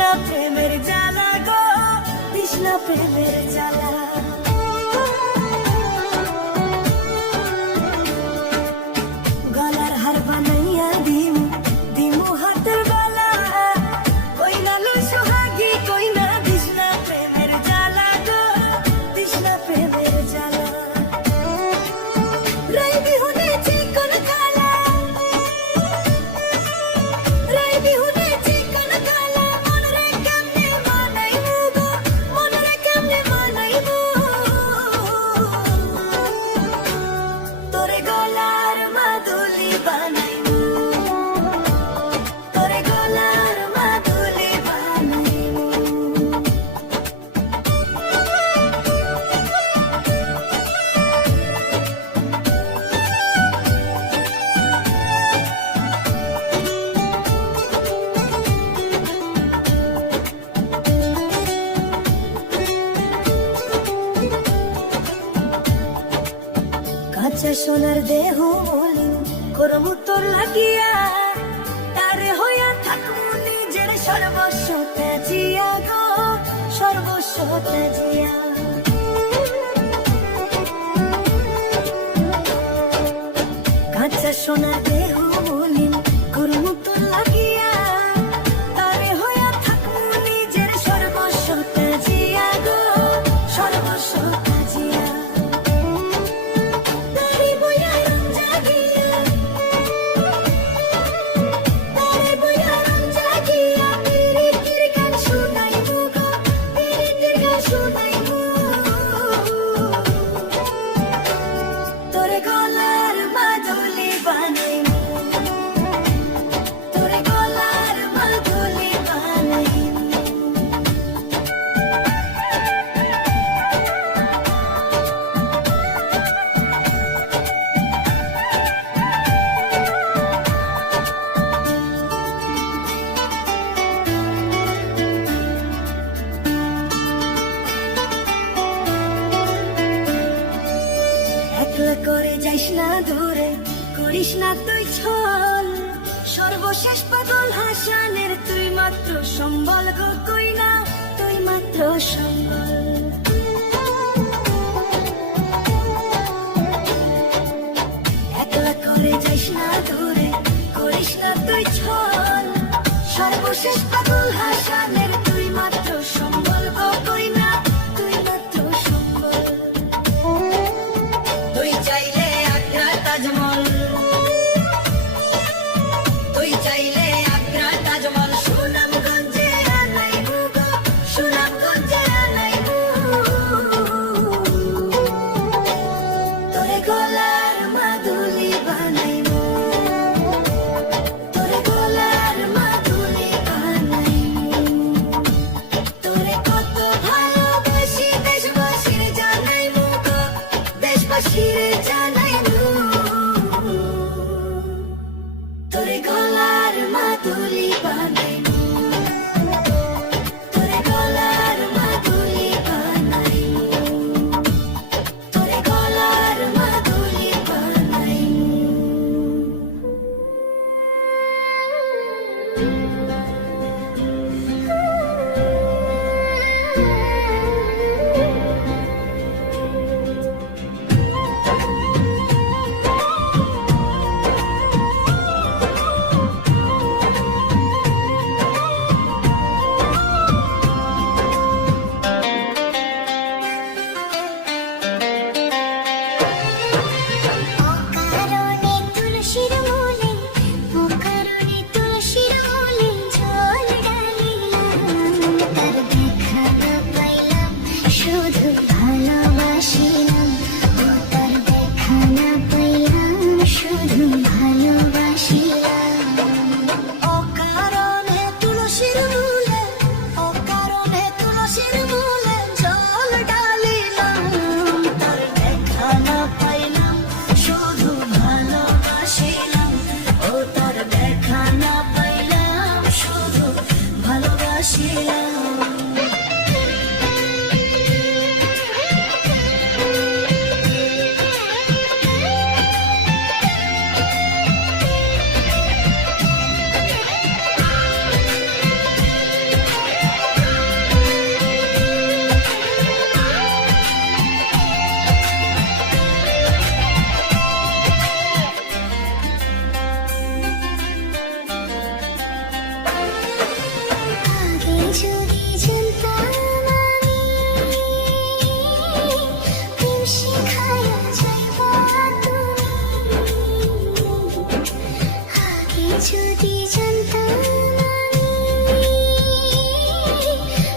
তৃষ্ণা প্রেমের জ্বালা গো, তৃষ্ণা প্রেমের জ্বালা। গলার হার বানাইয়া দিমু, দিমু হাতের বালা, কইনা লো সোহাগী কইনা তৃষ্ণা প্রেমের জ্বালা গো, তৃষ্ণা প্রেমের জ্বালা। রাই বিহুনে চিকন কালা, রাই বিহুনে চিকন কালা, মন রে কেমনে মানাইবো গো, মন রে কেমনে মানাইবো। তোরে গলার মাদুলি বানাইবো, তোরে গলার মাদুলি বানাইবো। কাঁচা সোনার দেহ মলিন করমু তোর লাগিয়া, তারে হইয়া থাকমু নিজের সর্বস্ব ত্যাজিয়া গো, সর্বস্ব ত্যাজিয়া। কাঁচা সোনার দেহ মলিন করমু তোর লাগিয়া, তারে হইয়া থাকমু নিজের সর্বস্ব ত্যাজিয়া গো, সর্বস্ব ত্যাজিয়া। তারে বইয়া রং জাগিয়া, তারে বইয়া রং জাগিয়া, পিরিতির গান শুনাইবো গো, পিরিতির গান শুনাইবো। তোরে গলার মাদুলি বানাইবো, তোরে গলার মাদুলি বানাইবো। একলা করে যাইস না দূরে, করিস না তুই ছল, সর্বশেষ পাগল হাসানের তুই মাত্র সম্বল গো, কইনা তুই মাত্র সম্বল। একলা করে যাইস না দূরে, করিস না তুই ছল, সর্বশেষ পাগল হাসানের তুই মাত্র সম্বল গো, কইনা তুই মাত্র সম্বল। তুই চাইলে আগ্রা তাজমহল, তুই চাইলে আগ্রা তাজমহল, সুনামগঞ্জে আনাইবো গো, সুনামগঞ্জে আনাইবো। তোরে গলার মাদুলি বানাইবো, তোরে গলার মাদুলি বানাইবো। যদি জানতাম আমি প্রেম শিখায়া যাইবা তুমি, আগে যদি জানতাম আমি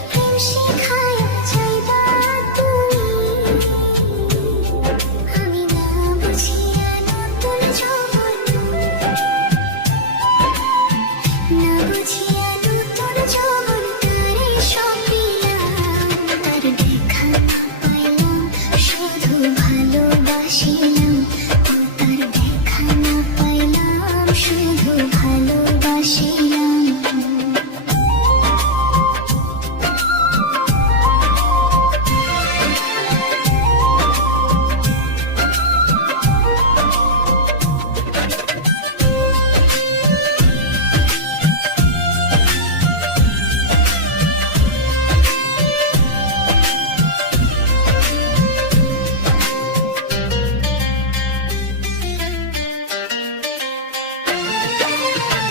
প্রেম শিখায়া যাইবা তুমি, আমি না বুঝিয়া নতুন যৌবন, না বুঝিয়া নতুন যৌবন তারে সপিলাম, তার দেখা না পাইলাম শুধু ভালোবাসিলাম, ও তার দেখা না পাইলাম শুধু ভালোবাসিলাম।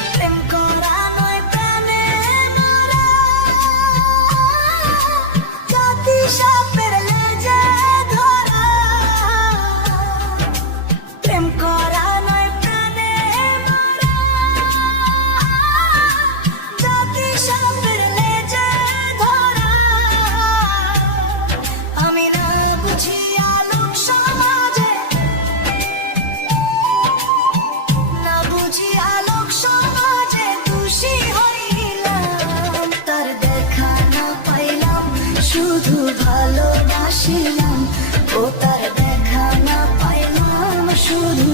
প্রেম করা নয় প্রাণে মরা, জাতি সাপের লেজে ধরা। প্রেম করা নয় প্রাণে মরা, জাতি সাপের লেজে ধরা। আমি না বুঝিয়া লোক সমাজে, না বুঝিয়া লোক সমাজে দোষী হইলাম, তার দেখা না পাইলাম শুধু ভালোবাসিলাম, ও তার দেখা না পাইলাম শুধু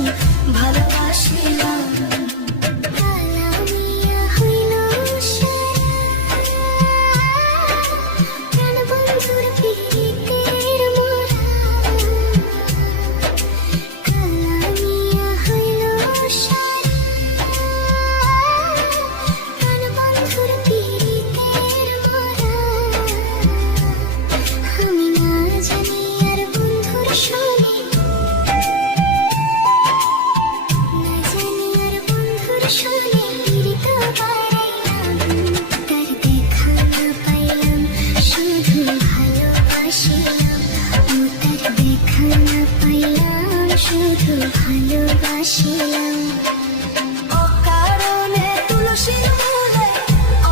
ভালোবাসিলাম। কালামিয়া হইল সারা, প্রাণবন্ধুর পিরিতের মোরা। কালামিয়া হইল সারা, প্রাণবন্ধুর পিরিতের মোরা। আমি না জানি আর বন্ধুর শোনে, না জানি আর বন্ধুর শোনে পীড়িত বাড়াইলাম, তার দেখা না পাইলাম শুধু ভালোবাসিলাম, ও তার দেখা না পাইলাম শুধু ভালোবাসিলাম। অকারণে তুলসীর মূলে,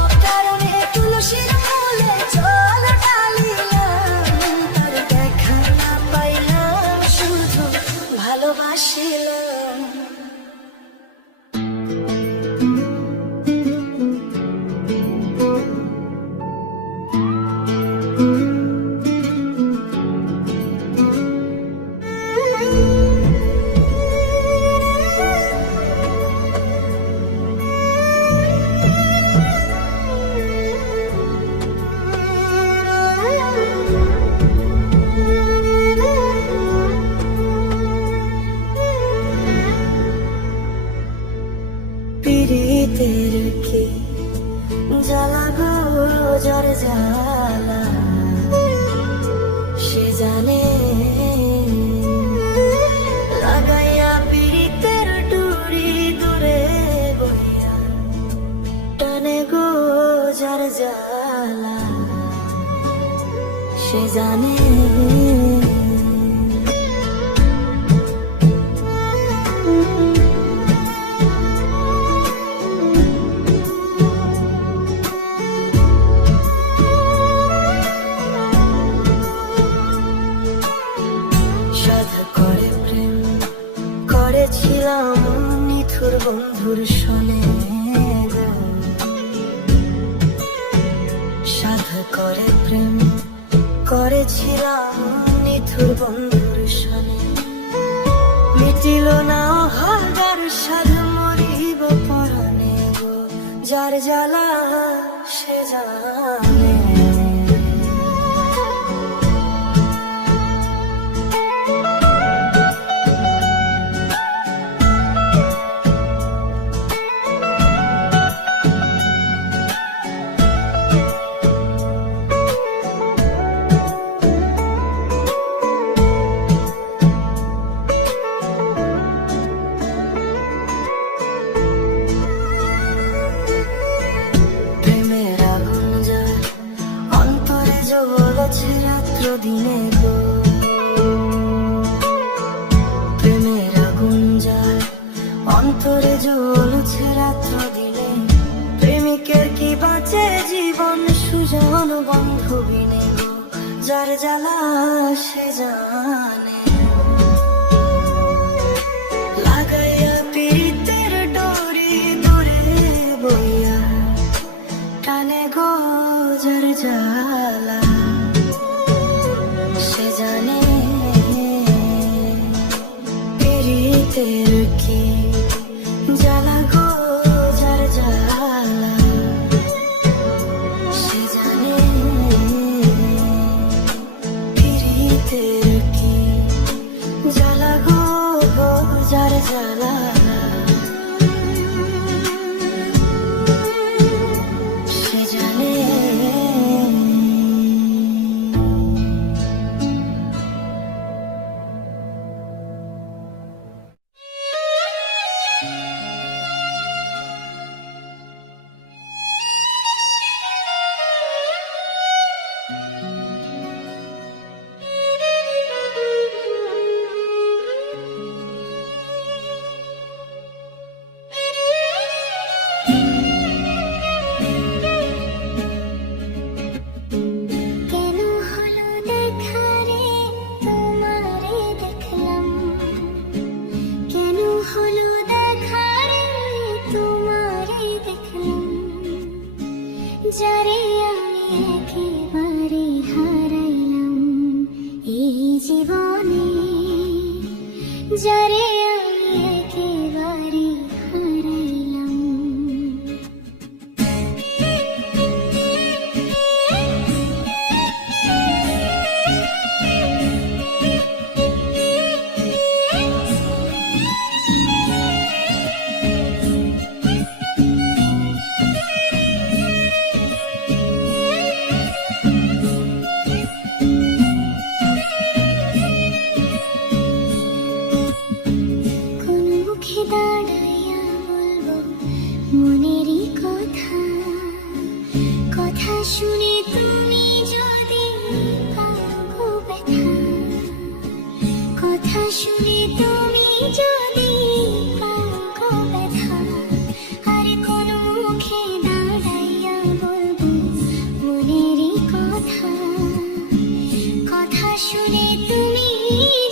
অকারণে তুলসীর মূলে জল ঢালিলাম, তার দেখা না পাইলাম শুধু ভালোবাসিলাম। পীড়িতের কি জ্বালা গো, জ্বর জ্বালা সে জানে, লাগাইয়া পীড়িতের ডুরি দূরে বইয়া টানে গো, জ্বর জ্বালা সে জানে। সাধা করে প্রেম করেছিলাম নিথুর বন্ধুর শোনে গো, সাধা করে প্রেম করেছিলাম নিথুর বন্ধুর শোনে, মিটিল না হাজার সাধু মরিব পরাণে গো, যার জ্বালা সে জানে। দিনে গো। প্রেমের আগুন যায় অন্তরে জ্বলছে রাত্র দিনে, প্রেমিকের কি বাঁচে জীবন সুজন বন্ধু বিনে গো। যার জ্বালা সে জানে, লাগাইয়া পীড়িতের ডোরি দূরে বইয়া টানে গো যার জ্বালা সে জানে। পীড়িতের কি জ্বালা গো যার জ্বালা সে জানে। পীড়িতের কি জ্বালা গো যার জ্বালা সে জানে। কেন হলো দেখা রে তোমারে দেখলাম, কেন হলো দেখা রে তোমারে দেখলাম, যারে আমি একেবারে হারাইলাম এই জীবনে, যারে আমি একেবারে হারাইলাম। কোন মুখে দাঁড়াইয়া বলবো মনেরই কথা, কথা শুনে তুমি যদি পাও গো ব্যথা, কথা শুনে তুমি যদি পাও গো ব্যথা। আরে কোন মুখে দাঁড়াইয়া বলবো মনেরই কথা, কথা শুনে তুমি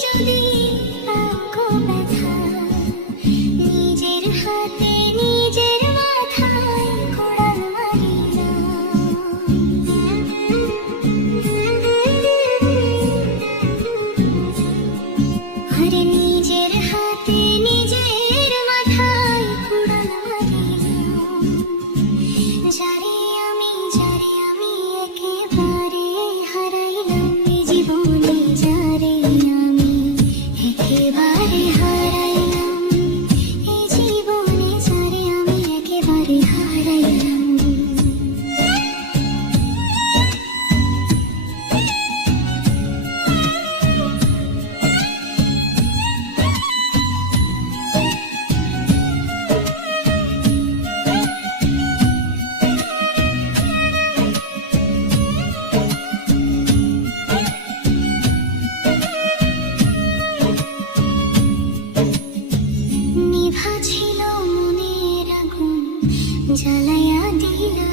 যদি পাও গো ব্যথা। নিজের হাতে নিজের মাথায় কোড়াল মারিলাম, আরে নিজের হাতে নিজের মাথায় কোড়াল মারিলাম। যারে আমি একেবারে হারাইলাম এই জীবনে, যারে আমি একেবারে হারাইলাম এই জীবনে, যারে আমি একেবারে হারাইলাম। নিভা ছিল মনের আগুন জ্বালাইয়া দিলা,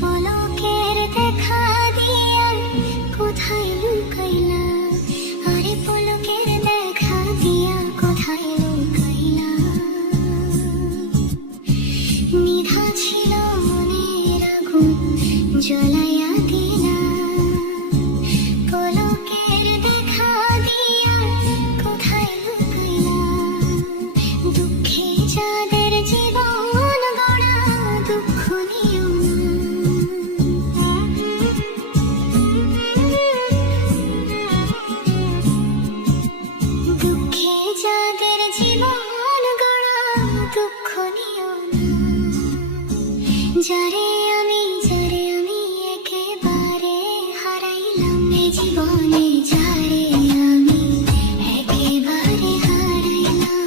পলকের দেখা দিয়া কোথায় লুকাইলা, আরে পলকের দেখা দিয়া কোথায় লুকাইলা। নিভা ছিল মনের আগুন জ্বালাইয়া দিলা, পলকের দেখা দিয়া কোথায় লুকাইলা। দুঃখে যাদের জীবন গড়া দুঃখ নিও না, দুঃখে যাদের জীবন গড়া দুঃখ নিও না। যারে আমি একেবারে হারাইলাম এই জীবনে, যারে আমি একেবারে হারাইলাম।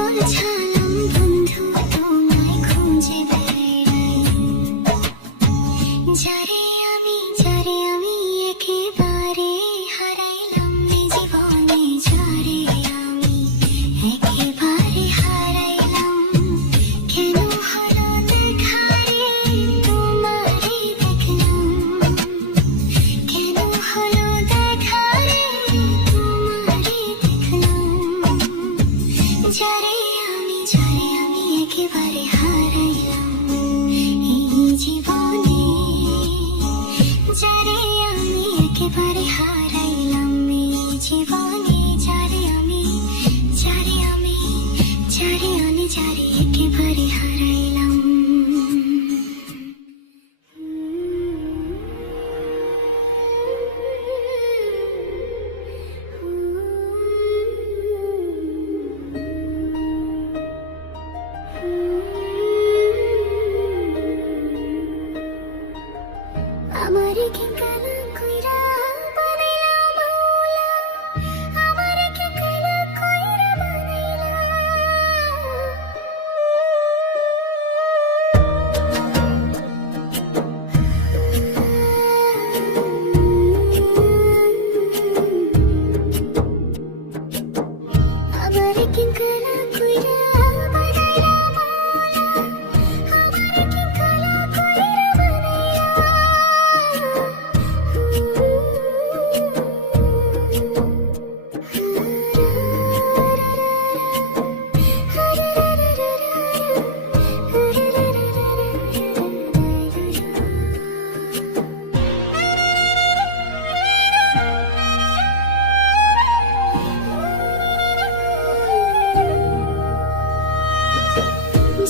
বোঝালাম বন্ধু তোমায় খুঁজে বেড়াই যারে আমি একেবারে হারাইলাম এই জীবনে যারে আমি একেবারে হারাইলাম কেন হলো দেখা রে তোমারে দেখলাম কেন হলো দেখা রে তোমারে দেখলাম যারে আমি একেবারে হারাইলাম এই জীবনে যারে আমি একেবারে হারাইলাম এই জীবনে যারে আমি একেবারে হারাইলাম আমারে কি কালা কইরা বানাইলা মাওলা আমারে কি কালা কইরা বানাইলা আমারে কি কালা কইরা বানাইলা মাওলা আমারে কি কালা কইরা বানাইলা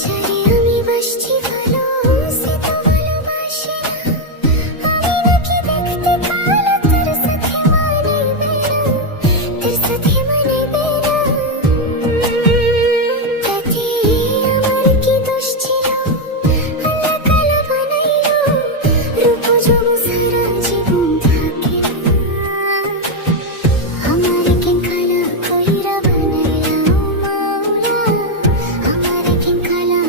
যারে আমি বাসছি ভালো সে তো ভালোবাসে না আমি নাকি দেখতে কালো তোর সাথে মানিবে না তোর সাথে মানিবে না তাতে আমার কি দোষ ছিল আল্লাহ কালো বানাইলো রূপ যৌব সারা জীবন থাকে না আমারে কেন কালা কইরা বানাইলা মাওলা আমারে কেন কালা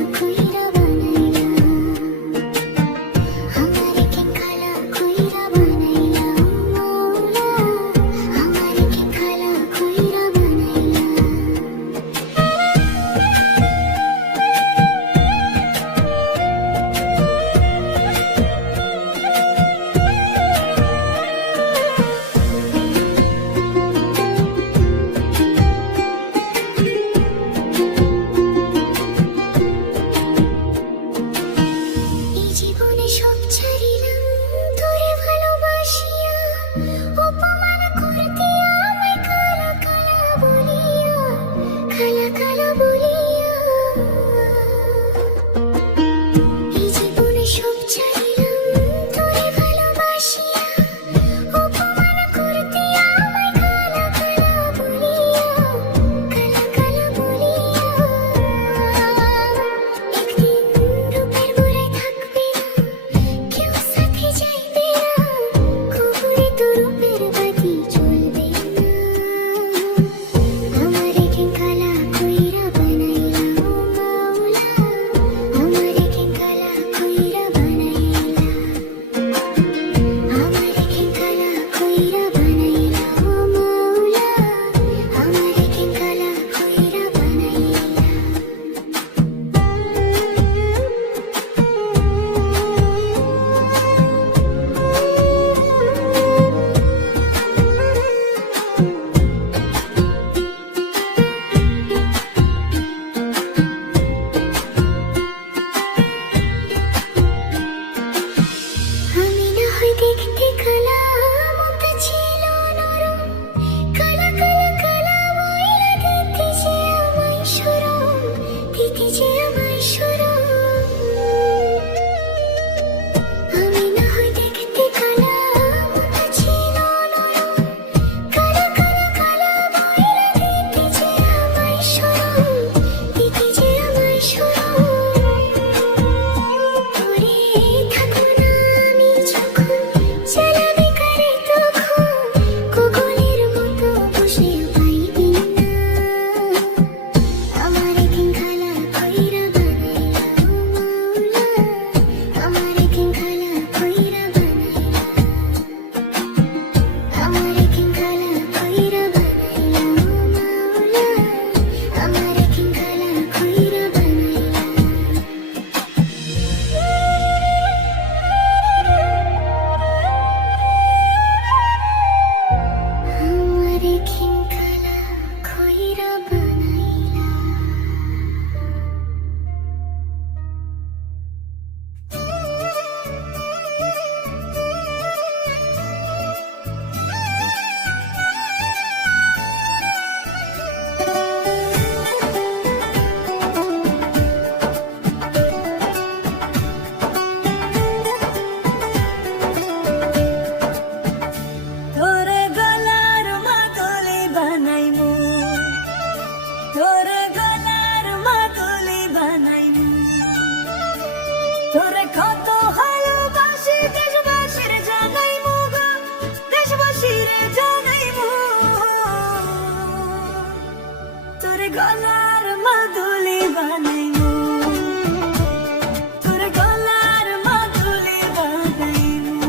বানাইমু তোর গলার মাদুলি বানাইমু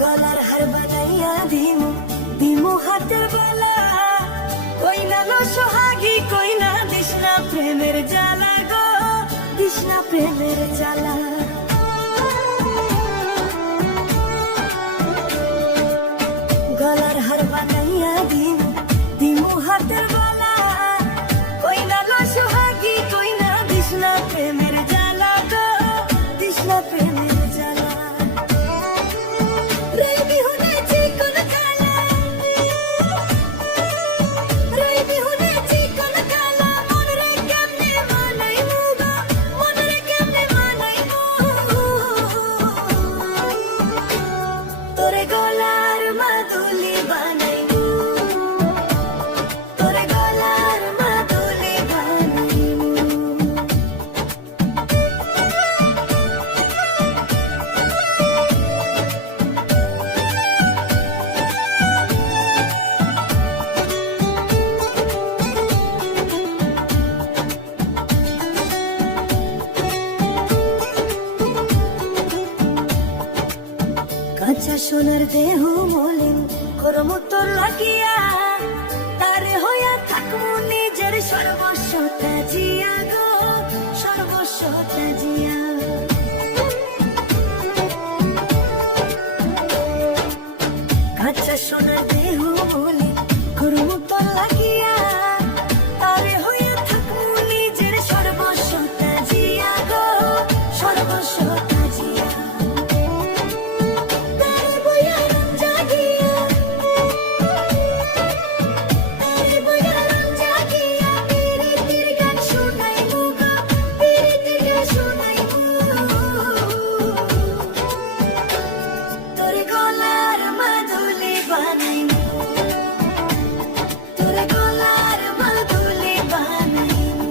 গলার হার বানাইয়া দিমু দিমু হাতের বেলা কইনা লো সোহাগী কইনা দিশনা প্রেমের জ্বালা গো দিশনা প্রেমের জ্বালা গলার হার বানাইয়া দিমু দিমু হাতের বেলা কইনা লো সোহাগী কইনা দিশনা প্রেমের জ্বালা গো দিশনা প্রেমের জ্বালা রই বিহুনে চিকন কালা রই বিহুনে চিকন কালা মন রে কেমনে মানাইমু গো মন রে কেমনে মানাইমু তোরে গলার মাদুলি বানাইমু তোরে গলার মাদুলি বানাইমু কাঁচা সোনার দেহ মলিন করম তোর লাগিয়া তারে হইয়া থাকমু নিজের সর্বস্ব তাজিয়া গো সর্বস্ব তাজিয়া কাঁচা সোনার দেহ মলিন করম তোর লাগিয়া তারে হইয়া থাকমু নিজের সর্বস্ব তাজিয়া গো সর্বস্ব তাজিয়া তারে বইয়া রং জাগিয়া তারে বইয়া রং জাগিয়া পিরিতির গান শুনাইমু গো পিরিতির গান শুনাইমু তোরে গলার মাদুলি বানাইমু তোরে গলার মাদুলি বানাইমু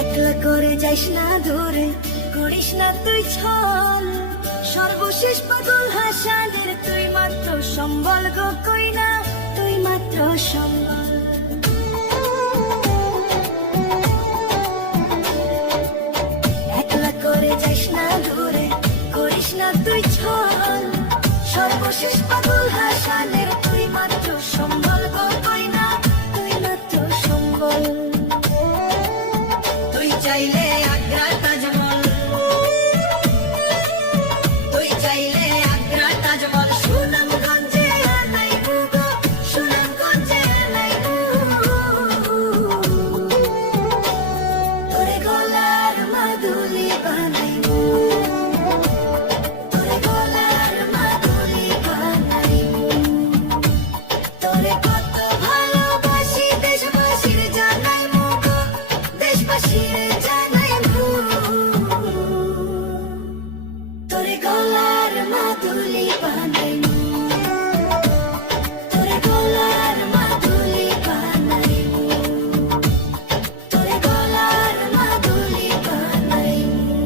একলা করে যাইস না দূরে করিস না তুই ছল সর্বশেষ পাগল হাসানের তুই মাত্র সম্বল গো কইনা তুই মাত্র সম্বল একলা করে যাইস না দূরে করিস না তুই ছল সর্বশেষ পাগল হাসানের তুই মাত্র সম্বল গো কইনা তুই মাত্র সম্বল তুই চাইলে আগ্রা তাজমহল তুই চাইলে আগ্রা তাজমহল সুনামগঞ্জে আনাইবু গো সুনামগঞ্জে আনাইবু তোরে গলার মাদুলি বানাইবু তোরে গলার মাদুলি বানাইবু তোরে কত ভালোবাসি দেশবাসীর জানাইমু গো দেশবাসীর জানাইমু তোরে গলার মাদুলি বানাইমু তোরে গলার মাদুলি বানাইমু তোরে গলার মাদুলি বানাইমু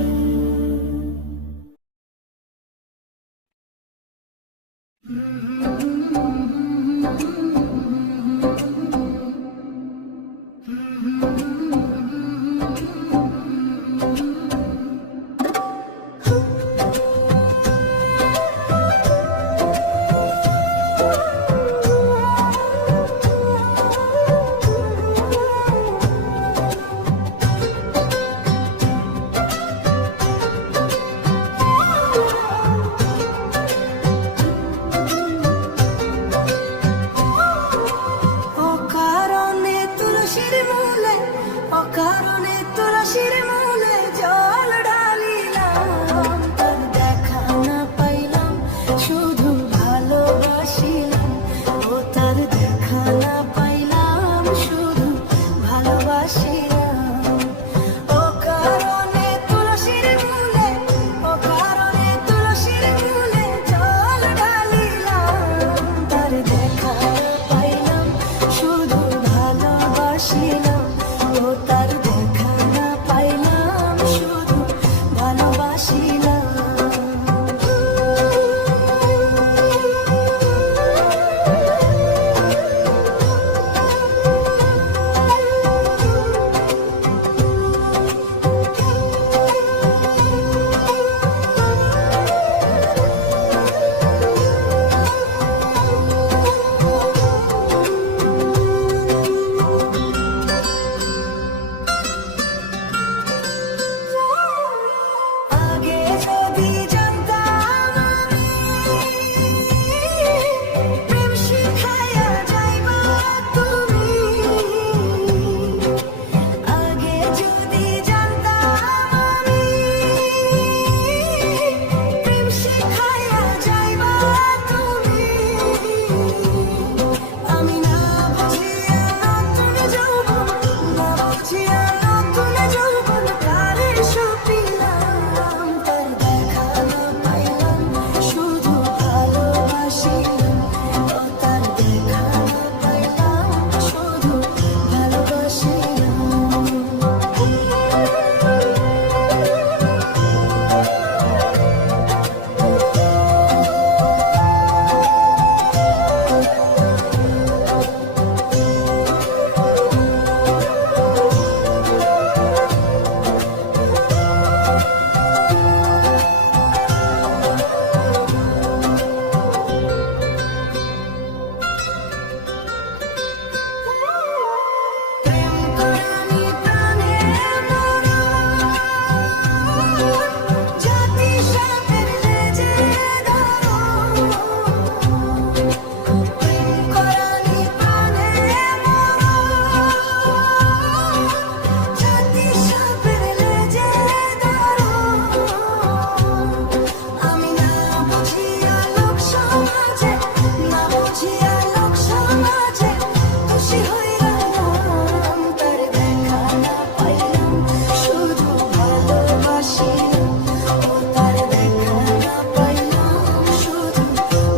আগে যদি জানতাম আমি প্রেম শিখাইয়া যাইবা তুমি, আগে যদি জানতাম আমি প্রেম শিখাইয়া যাইবা তুমি, আমি না বুঝিয়া নতুন যৌবন, না বুঝিয়া নতুন যৌবন কারে সপিলাম, তার দেখা না পাইলাম শুধু ভালোবাসিলাম, ও তার দেখা না পাইলাম শুধু ভালোবাসিলাম। প্রেম করানি প্রাণে মরণ, জাতি সাপের লেজে ধরো, প্রেম করানি প্রাণে মরণ, জাতি সাপের লেজে ধরো, আমি না বুঝিয়া লোক সমাজে, না বুঝিয়া লোক সমাজে খুশি হইলাম, তার দেখা না পাইলাম শুধু ভালোবাসিলাম, ও তার দেখা না পাইলাম শুধু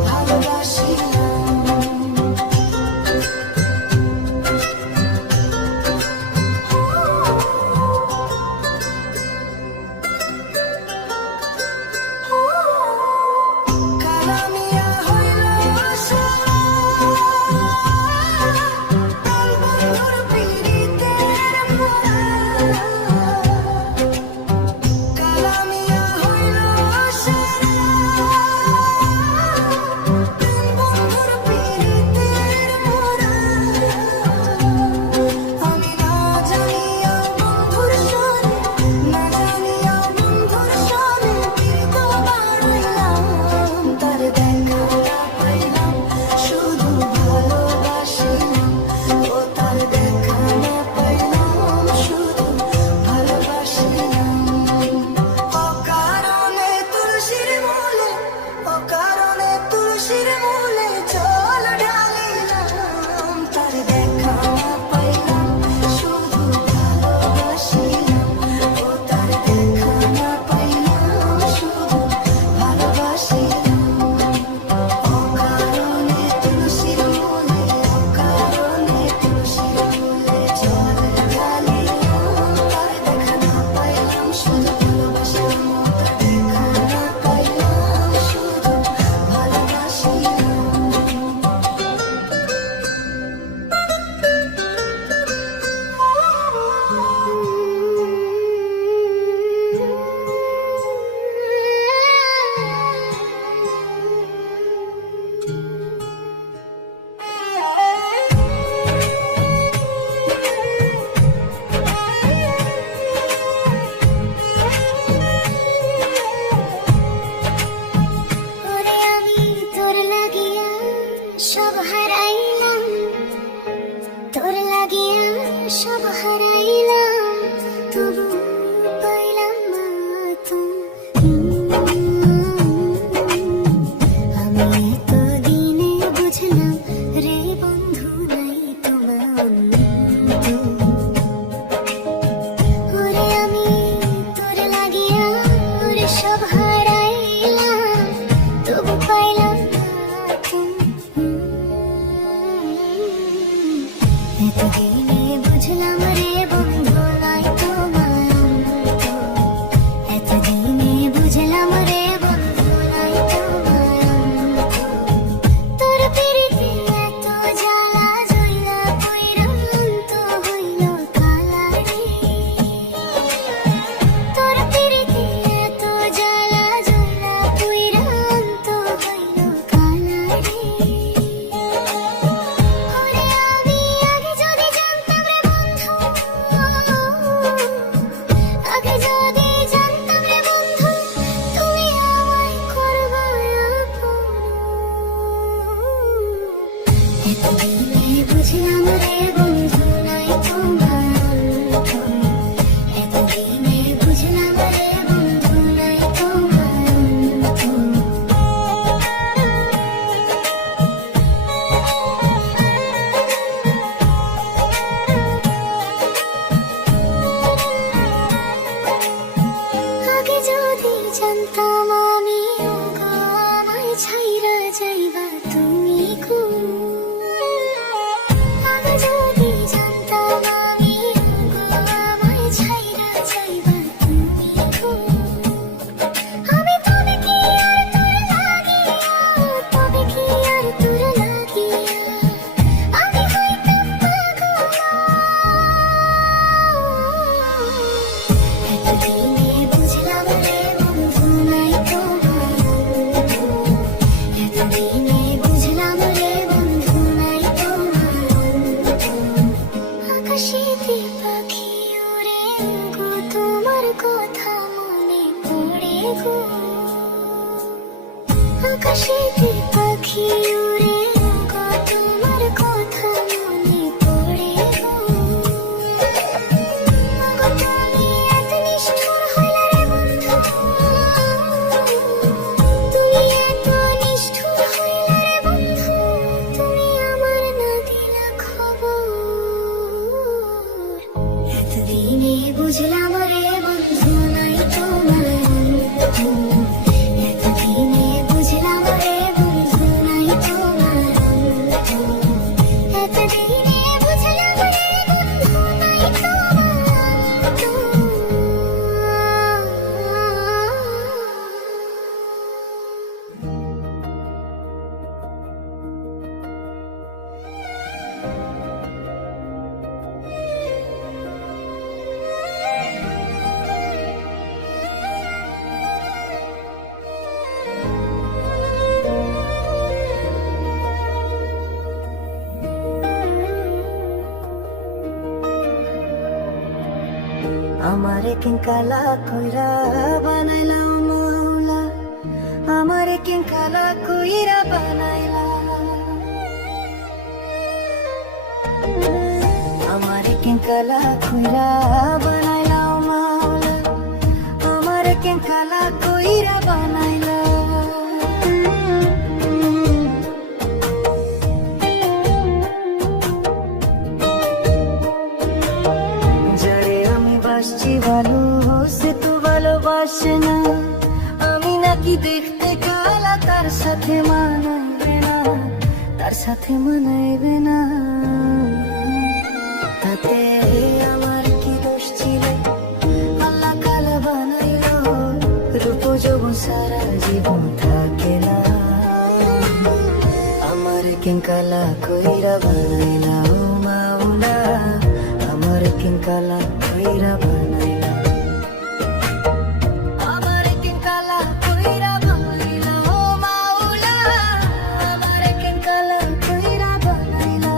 ভালোবাসিলাম। কালামিয়া হইল সারা, প্রাণ বন্ধুর পীড়িতের মোরা, কালামিয়া হইল সারা, প্রাণ বন্ধুর পীড়িতের মোরা, আমি না জানিয়া বন্ধুর সনে, না জানিয়া বন্ধুর সনে পীড়িত বাড়াইলাম, তার দেখা না পাইলাম শুধু ভালোবাসিলাম, ও তার দেখা না পাইলাম শুধু ভালোবাসিলাম। অকারণে তুলসীর মূলে, অকারণে তুলসীর মূলে জল ঢালিলাম, তার দেখা না পাইলাম শুধু ভালোবাসিলাম, ও তার দেখা না পাইলাম শুধু ভালোবাসিলাম। অকারণে তুলসীর মূলে, অকারণে তুলসীর মূলে জল ঢালিলাম, তার দেখা না পাইলাম শুধু ভালোবাসিলাম, ও তার দেখা না পাইলাম শুধু ওরে আমি তোর লাগিয়া সব হারাইলাম, তোর লাগিয়া সব হারাইলাম, তবু পাইলাম না তুমি। আমি এতদিনে বুঝলাম রে বন্ধু নাই তোমার মতো। ওরে আমি তোর লাগিয়া ওরে সব হারাইলাম, তবু পাইলাম না তুমি। এতদিনে বুঝলাম রে বন্ধু নাই তোমার মতো, এতদিনে বুঝলাম গো আকাশে কি পাখি উড়ে গো তোমার কথা মনে পড়ে গো গো তুমি এত নিষ্ঠুর হইলে রে বন্ধু তুমি এত নিষ্ঠুর হইলে রে বন্ধু তুমি আমার না দিলা খবর এতদিনে বুঝলাম রে বন্ধু নাই তোমার অন্ত এতদিনে বুঝলাম রে বন্ধু নাই তোমার অন্ত এতদিনে বুঝলাম রে বন্ধু নাই তোমার আমারে কেন কালা কইরা বানাইলা ও মাওলা আমারে কেন কালা কইরা বানাইলা আমারে কেন কালা কইরা বানাইলা ও মাওলা আমারে কেন কালা কইরা বানাইলা যারে আমি বাসছি ভালো সে তো ভালোবাসে না আমি নাকি দেখতে কালা তার সাথে মানাইবে না তার সাথে মানাইবে না তাতে আমার কি দোষ ছিল আল্লাহ কালা বানাইলো রূপ যৌবন সারা জীবন থাকে না আমার কেন কালা কইরা বানাইলা ও মাওলা আমার কেন কালা কইরা বানাইলা আমার কেন কালা কইরা বানাইলা ও মাওলা আমার কেন কালা কইরা বানাইলা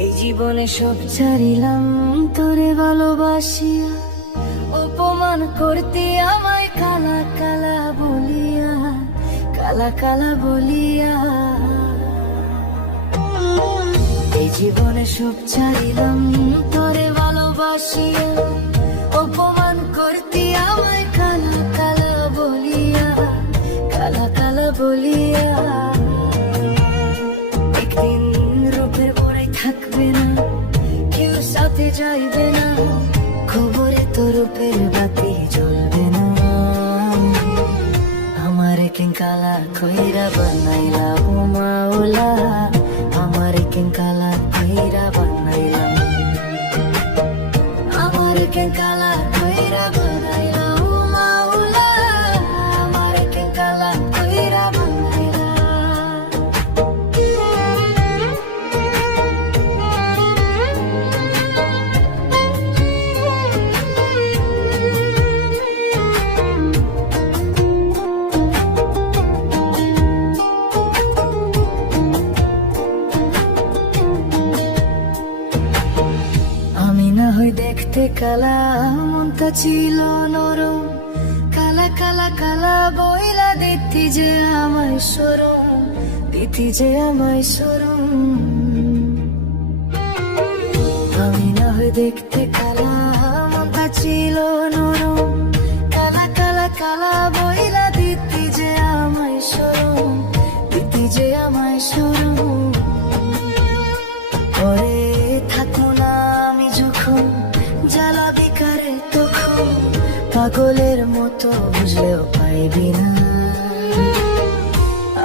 এই জীবনে সব ছাড়িলাম তোরে ভালোবাসিয়া অপমান করতে আমায় কালা কালা বলিয়া কালা কালা বলিয়া এই জীবনে সব ছাড়িলাম তোরে ভালোবাসিয়া অপমান করতে আমায় কালা কালা বলিয়া কালা কালা বলিয়া একদিন রূপের পরে থাকবে না কেউ সাথে যাইবে না খবরে তো রূপের বাতি জ্বলবে না আমার কেন কালা কইরা বানাইলা ও মাওলা আমার কেন কালা কইরা বানাইলা আমার কেন কালা কইরা বানাইলা ও মাওলা আমার কেন কালা কইরা বানাইলা আমি না হই দেখতে কালা মনটা ছিল নরম কালা কালা কালা বইলা দিতি যে আমায় সরম দিতি যে আমায় সরম আমি না হই দেখতে কালা মনটা ছিল নরম কালা কালা কালা বইলা দিতি যে আমায় সরম দিতি যে আমায় সরম পরে থাকো না আমি যখন জ্বালা বিকারে তখন পাগলের মতো বুঝলেও পাইবি না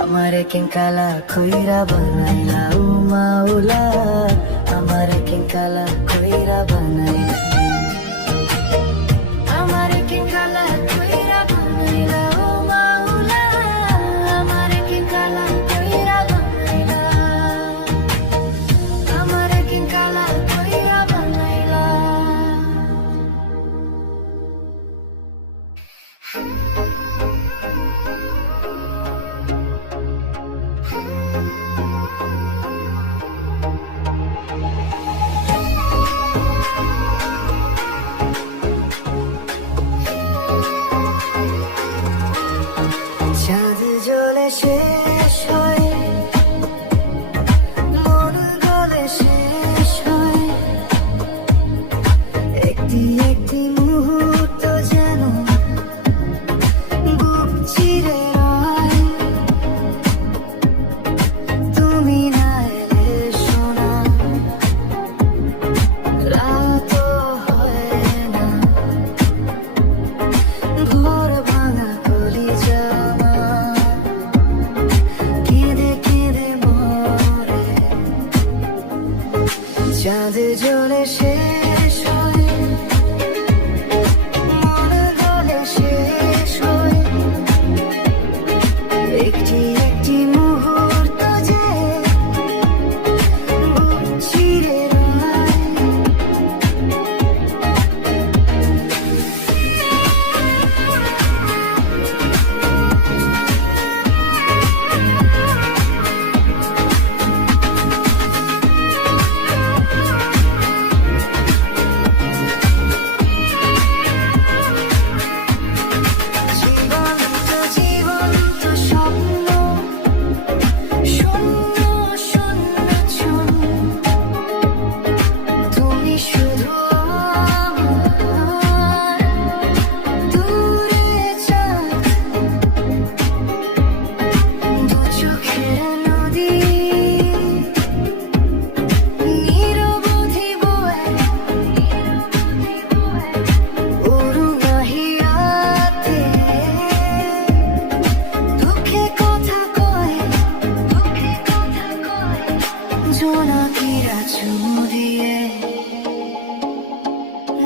আমার কেন কালা কইরা বানাইলা ও মাওলা আমার কেন কালা কইরা বানাইলা আমার কেন কালা কইরা বানাইলা ও মাওলা আমার কেন কালা কইরা বানাইলা আমার কেন কালা কইরা বানাইলা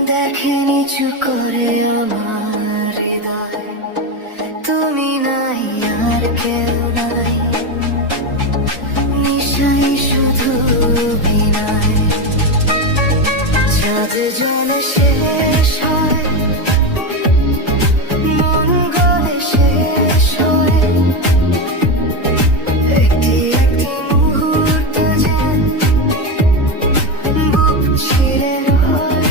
দেখে নিচু করে আমার হৃদয়, তুমি নাই আর কেউ নাই, নিশাই শুধু বিনায়। চাঁদ জলে শেষ হয়, মন গলে শেষ হয়, একটি একটি মুহূর্ত যেন বুক ছিঁড়ে রয়।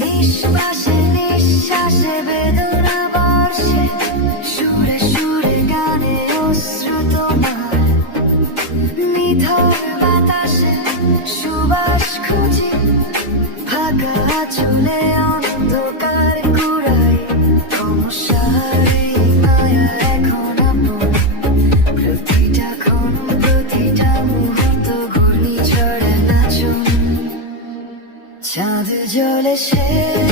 নিঃশ্বাসে নিঃশ্বাসে বেদনা বর্ষে, সুরে সুরে গানে অশ্রু তোমার, নিথর বাতাসে সুবাস খুঁজি, ফাঁকা চলে অন্ধকার কুড়াই, সমস্যার এই মায়া এখন আপন, প্রতিটা ক্ষণ প্রতিটা মুহূর্ত ঘূর্ণিঝড়ে নাচুন। চাঁদ জলে শেষ